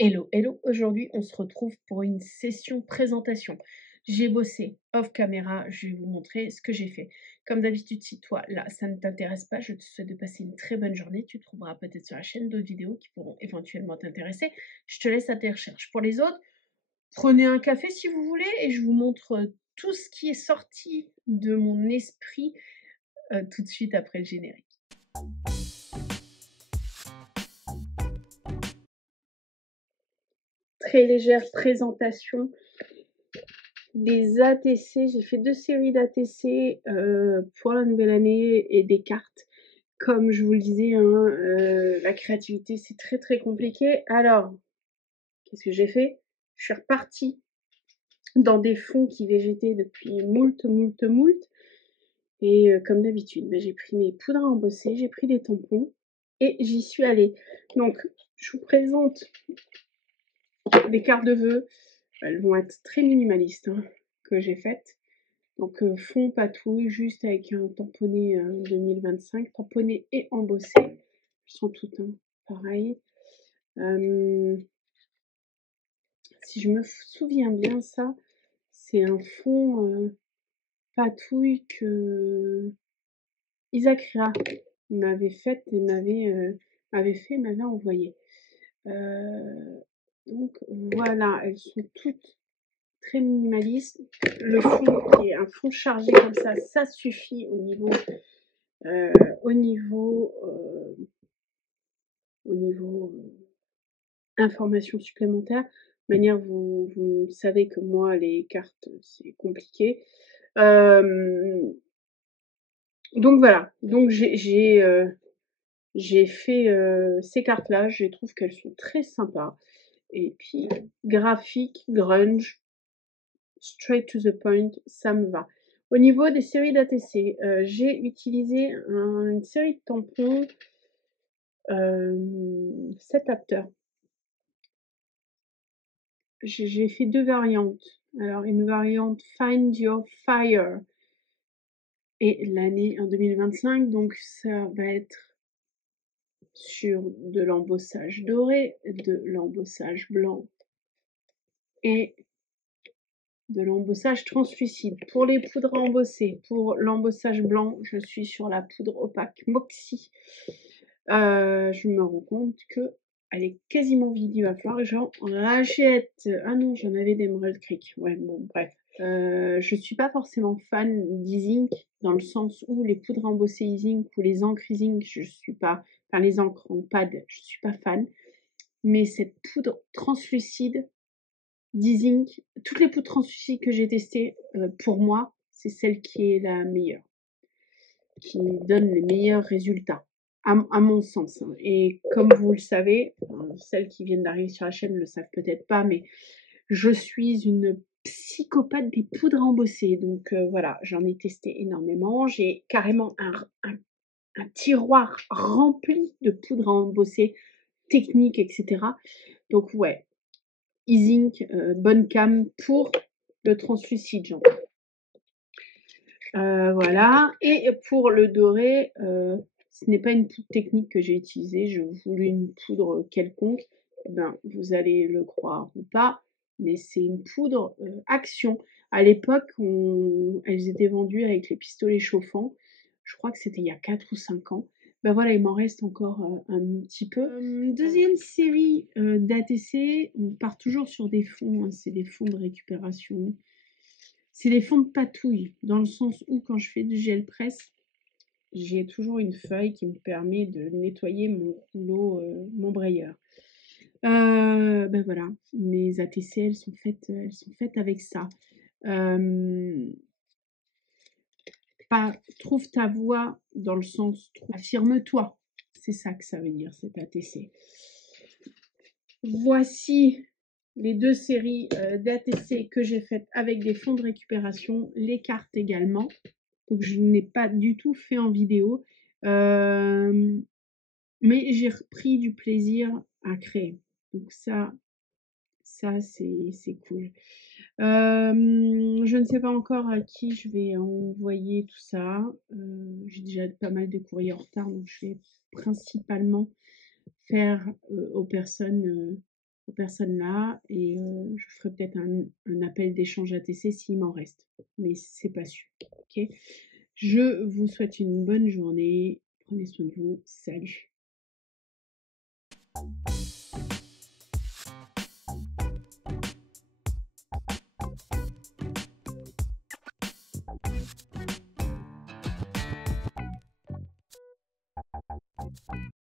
Hello, hello. Aujourd'hui, on se retrouve pour une session présentation. J'ai bossé off caméra, je vais vous montrer ce que j'ai fait. Comme d'habitude, si toi, là, ça ne t'intéresse pas, je te souhaite de passer une très bonne journée. Tu trouveras peut-être sur la chaîne d'autres vidéos qui pourront éventuellement t'intéresser. Je te laisse à tes recherches. Pour les autres, prenez un café si vous voulez et je vous montre tout ce qui est sorti de mon esprit tout de suite après le générique. Très légère présentation des ATC. J'ai fait 2 séries d'ATC pour la nouvelle année et des cartes. Comme je vous le disais, hein, la créativité, c'est très, très compliqué. Alors, qu'est-ce que j'ai fait? Je suis repartie dans des fonds qui végétaient depuis moult. Et comme d'habitude, j'ai pris mes poudres à embosser, j'ai pris des tampons et j'y suis allée. Donc, je vous présente des cartes de vœux. Elles vont être très minimalistes, hein, que j'ai faites. Donc fond patouille, juste avec un tamponné 2025, tamponné et embossé. Elles sont toutes pareilles. Si je me souviens bien, ça, c'est un fond patouille que Isaac Ria m'avait fait et m'avait envoyé. Donc voilà, elles sont toutes très minimalistes. Le fond qui est un fond chargé comme ça suffit au niveau euh, au niveau, euh, au niveau information supplémentaire. De manière, vous savez que moi, les cartes, c'est compliqué. Donc voilà, donc j'ai fait ces cartes-là, je trouve qu'elles sont très sympas. Et puis, graphique, grunge, straight to the point, ça me va. Au niveau des séries d'ATC, j'ai utilisé une série de tampons 7 acteurs. J'ai fait 2 variantes. Alors une variante Find Your Fire et l'année en 2025, donc ça va être sur de l'embossage doré, de l'embossage blanc et de l'embossage translucide. Pour les poudres à embosser, pour l'embossage blanc, je suis sur la poudre opaque Moxie. Je me rends compte que elle est quasiment vide, il va falloir que j'en rachète. Ah non, j'en avais d'Emerald Creek. Ouais, bon, bref. Je suis pas forcément fan d'E-Zink, dans le sens où les poudres embossées E-Zink ou les encres E-Zink, je suis pas, enfin les encres en pad, je suis pas fan. Mais cette poudre translucide d'E-Zink, toutes les poudres translucides que j'ai testées, pour moi, c'est celle qui est la meilleure, qui donne les meilleurs résultats, à mon sens. Et comme vous le savez, celles qui viennent d'arriver sur la chaîne ne le savent peut-être pas, mais je suis une psychopathe des poudres à embosser. Donc voilà, j'en ai testé énormément. J'ai carrément un tiroir rempli de poudres à embosser techniques, etc. Donc ouais, E-Zink, bonne cam pour le translucide, j'entends. Voilà. Et pour le doré, ce n'est pas une poudre technique que j'ai utilisée. Je voulais une poudre quelconque. Eh ben, vous allez le croire ou pas, mais c'est une poudre Action. À l'époque, elles étaient vendues avec les pistolets chauffants. Je crois que c'était il y a 4 ou 5 ans. Ben voilà, il m'en reste encore un petit peu. Deuxième série d'ATC, on part toujours sur des fonds. Hein, c'est des fonds de récupération. C'est des fonds de patouille, dans le sens où quand je fais du gel presse, j'ai toujours une feuille qui me permet de nettoyer mon rouleau, mon brayeur. Ben voilà, mes ATC, elles sont faites avec ça. Trouve ta voix dans le sens affirme-toi. C'est ça que ça veut dire, cet ATC. Voici les 2 séries d'ATC que j'ai faites avec des fonds de récupération, les cartes également. Donc je n'ai pas du tout fait en vidéo. Mais j'ai repris du plaisir à créer. Donc ça c'est cool. Je ne sais pas encore à qui je vais envoyer tout ça. J'ai déjà pas mal de courriers en retard, donc je vais principalement faire aux personnes aux personnes là et je ferai peut-être un appel d'échange ATC s'il m'en reste, mais c'est pas sûr, OK? Je vous souhaite une bonne journée. Prenez soin de vous. Salut.